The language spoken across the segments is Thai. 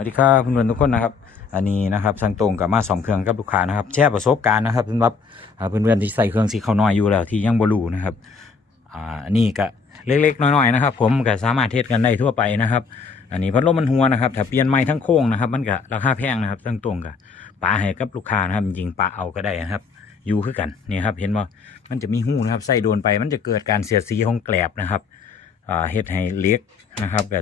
วัสดีครับเพื่อนๆทุกคนนะครับ อันนี้นะครับสั่งตรงกับมาสองเครื่องกับลูกค้านะครับ แชร์ประสบการณ์นะครับสำหรับเพื่อนๆที่ใส่เครื่องสีเขาน้อยอยู่แล้วที่ยังบรูนะครับอ่าอันนี้ก็เล็กๆน้อยๆนะครับ ผมก็สามารถเทศกันได้ทั่วไปนะครับ อันนี้พัดลมมันหัวนะครับถ้าเปลี่ยนไม้ทั้งโค้งนะครับ มันก็ราคาแพงนะครับสั่งตรงกับปาให้กับลูกค้านะครับจริงๆปาเอาก็ได้นะครับ อยู่คือกันนี่ครับเห็นว่ามันจะมีหูนะครับใส่โดนไป มันจะเกิดการเสียดสีของแกลบนะครับอ่าเฮ็ดให้เล็กนะครับก็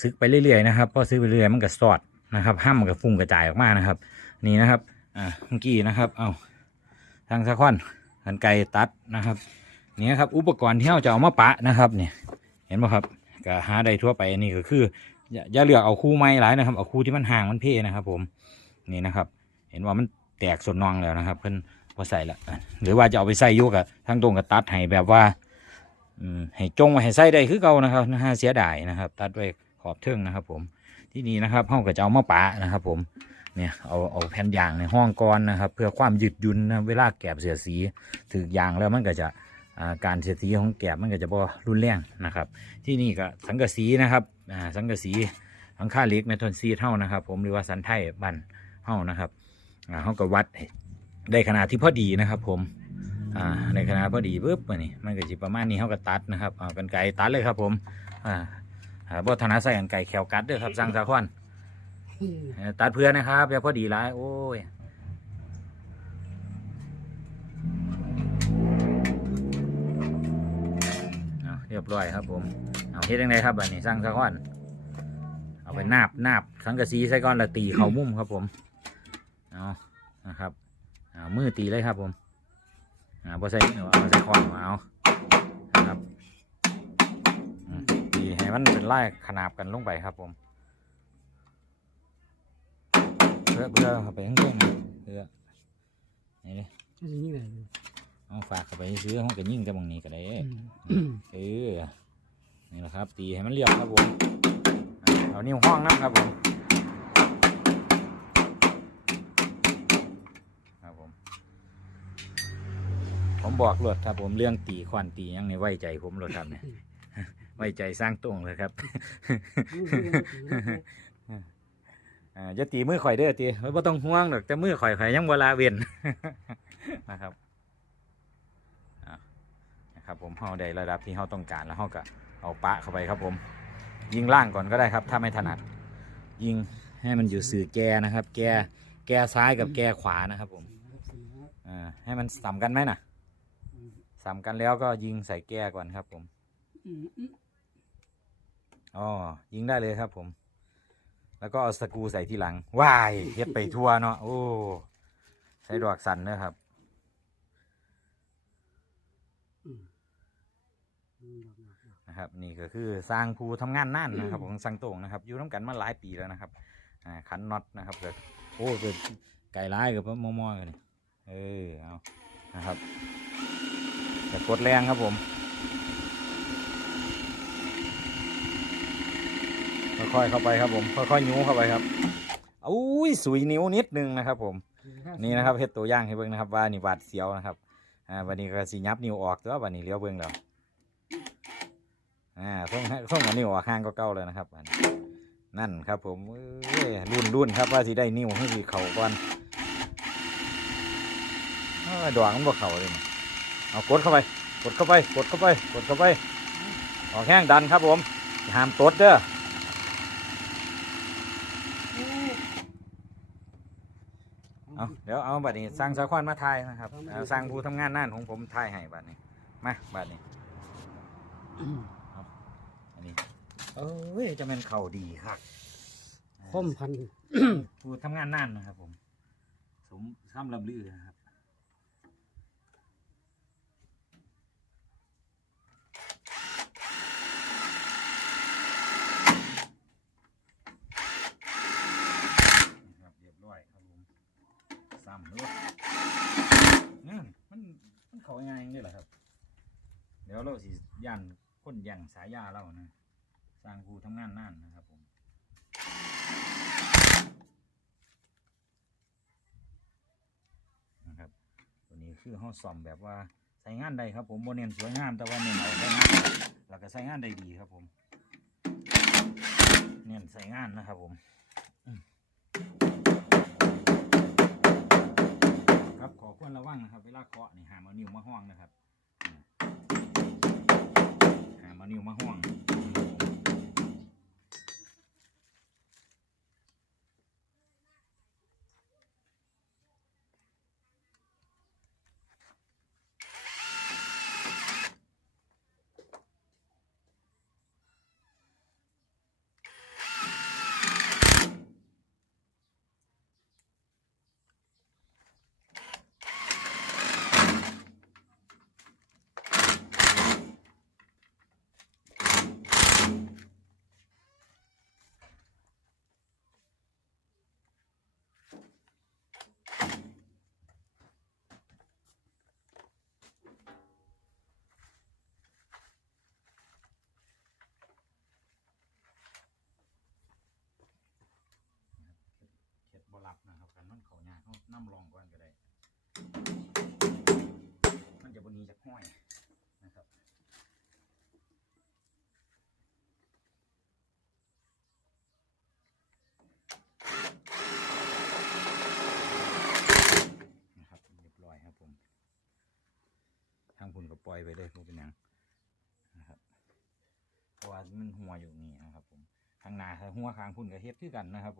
ซึกไปเรื่อยๆนะครับพอซึกไปเรื่อยมันก็สอดนะครับห้ามมันก็ฟุ้งกระจายออกมานะครับ นี่นะครับอ่าเมื่อกี้นะครับเอาทางสะควันกันไกตัดนะครับนี่นครับอุปกรณ์ที่เราจะเอามาปะนะครับเนี่ยเห็นไหมครับก็หาได้ทั่วไปนี่ก็คืออย่าอย่าเลือกเอาคู่ไม้หลายนะครับเอาคู่ที่มันห่างมันเพ่นะครับ ผมนี่นะครับ เห็นว่ามันแตกส่วนนองแล้วนะครับ เพิ่นพอใส่ละหรือว่าจะเอาไปใส่ยุกอะทั้งตรงกับตัดให้แบบว่าอืมให้จงไว้ให้ใส่ได้คือเก่านะครับนะฮะเสียดายนะครับ ตัดไว้ ขอบเทิงนะครับ ผมที่นี่นะครับห้องก็จะเอามาปะนะครับ ผมเนี่ยเอาเอาแผ่นยางในห้องก้อนนะครับ เพื่อความยืดยุ่นนะเวลาแกบเสียสีถือยางแล้วมันก็จะการเสียสีของแกบมันก็จะบ่รุนแรงนะครับ ที่นี่ก็สังกะสีนะครับสังกะสีสังค่าเล็กเมทัลซีเท่านะครับ ผมหรือว่าสันไทยบันเท่านะครับอ่าเขาก็วัดได้ขนาดที่พอดีนะครับ ผมในขนาดพอดีปุ๊บอันนี้มันก็จะประมาณนี้เขาก็ตัดนะครับเอากันไก่ตัดเลยครับผมอ่า อ่าบ่ธนาใส่กันไก่แขวกัดเด้อครับสั่งสาควันเอ่อตัดเพื่อนนะครับอย่าพอดีร้ายโอ้ยเอาเรียบร้อยครับผมเอาเฮ็ดยังไงครับอันนี้สั่งสาควันเอาไปนาบนาบสังกะสีใส่ก้อนและตีเข่ามุมครับผมเอานะครับอ่ามือตีเลยครับผมอ่าพอใส่มือเอาใส่คอนเอานะครับ อืมตีให้มันเป็นไล่ขนาบกันลงไปครับผมเพื่อเพื่อเข้าไปข้างๆนะเพื่อนี่เลยจะยิงไงเอาฝากเข้าไปซื้อห้องกันยิ่งจะมองนี้ก็ได้อืมเออนี่แหละครับ ตีให้มันเรียบครับผมอ่าเอานิ้วห้องนะครับผมครับผม ผมบอกรถครับผมเรื่องตีควันตีหยังในไว้ใจผมรถครับเนี่ยไว้ใจสร้างตรงเลยครับ อ่าจะตีมือข่อยเด้อตีไม่ต้องห่วงหรอกแต่มือข่อยข่อยยังเวลาเวียน นะครับอ่านะครับ ผมเฮาได้ระดับที่เฮาต้องการแล้วเฮาก็เอาปะเข้าไปครับ ผม ยิงล่างก่อนก็ได้ครับ ถ้าไม่ถนัด ยิงให้มันอยู่สื่อแกนะครับ แกแกซ้ายกับแกขวานะครับ ผมอ่าให้มันสัมกันไหมน่ะสัมกันแล้วก็ยิงใส่แก้ก่อนครับ ผมอืม อ๋อยิงได้เลยครับผม แล้วก็เอาสกูใส่ที่หลังว้ายเฮ็ดไปทั่วเนาะโอ้ใช้ดอกสันนะครับนะครับ นี่ก็คือสร้างภูทำงานนั่นนะครับของสังโต่งนะครับอยู่ร่วมกันมาหลายปีแล้วนะครับอ่าขันน็อตนะครับเกิดโอ้เกิดไก่ร้ายกับมอมอกันเออเอานะครับอย่ากดแรงครับผม ค่อยๆเข้าไปครับผมค่อยๆยูเข้าไปครับอุ้ยสุยนิ้วนิดนึงนะครับ ผม นี่นะครับเฮ็ดตัวย่างให้เบิ่งนะครับ ว่านี่หวาดเสียวนะครับอ่าวันนี้ก็สิยับนิ้วออกตัววันนี้เลี้ยวเบิ่งแล้วอ่าส่งส่งอันนิ้วออกห่างก็เก่าเลยนะครับน,นั่นครับ ผมเอ้ยรุ่นรุ่นครับว่าสิได้นิ้วให้สิเข่าก่อนอดอกมันบ่เข่าเลยเอากดเข้าไป กดเข้าไป กดเข้าไป กดเข้าไปออกแห้งดันครับผมห้ามตดเด้อ เอาเดี๋ยวเอาบัดนี้สร้างสาควันมาทายนะครับเอาสร้างผู้ทำงานนั่นของผมทายให้บัดนี้มาบัดนี้อืมอันนี้เอ้ยจะเป็นเข่าดีครับคมพัน ผู้ทำงานนั่นนะครับ ผม สมซ้ำลำลือนะครับนี่ครับเรียบร้อยครับผมซ้ำเลยนั่นมันมันเขา ง่ายอย่างนี้แหละครับ เดี๋ยวเราสิย่านคนย่างสายยาเรานะสร้างผู้ทำงานนั่นนะครับผมนะครับ ตัวนี้คือห้องซ่อมแบบว่าใช้งานได้ครับผมโมเน้นสวยงามแต่ว่าเน้นเอาได้งานแล้วก็ใช้งานได้ดีครับผม เน้นใช้งานนะครับผม มันระวังนะครับ เวลาเคาะนี่หามเอานิ้วมาห้องนะครับหามเอานิ้วมาห้องเข็ดบ่รับนะครับกันมันเขายากเขาน้ำรองก่อนก็ได้ มันจะบนนี้จากห้อยนะครับนะครับเรียบร้อยครับผมทางคุณก็ปล่อยไปเลยพวกเป็นหยังนะครับเพราะว่ามันหัวอยู่นี่นะครับผมทางหนาถ้าหัวคางพุ่นก็เฮ็ดคือกันนะครับ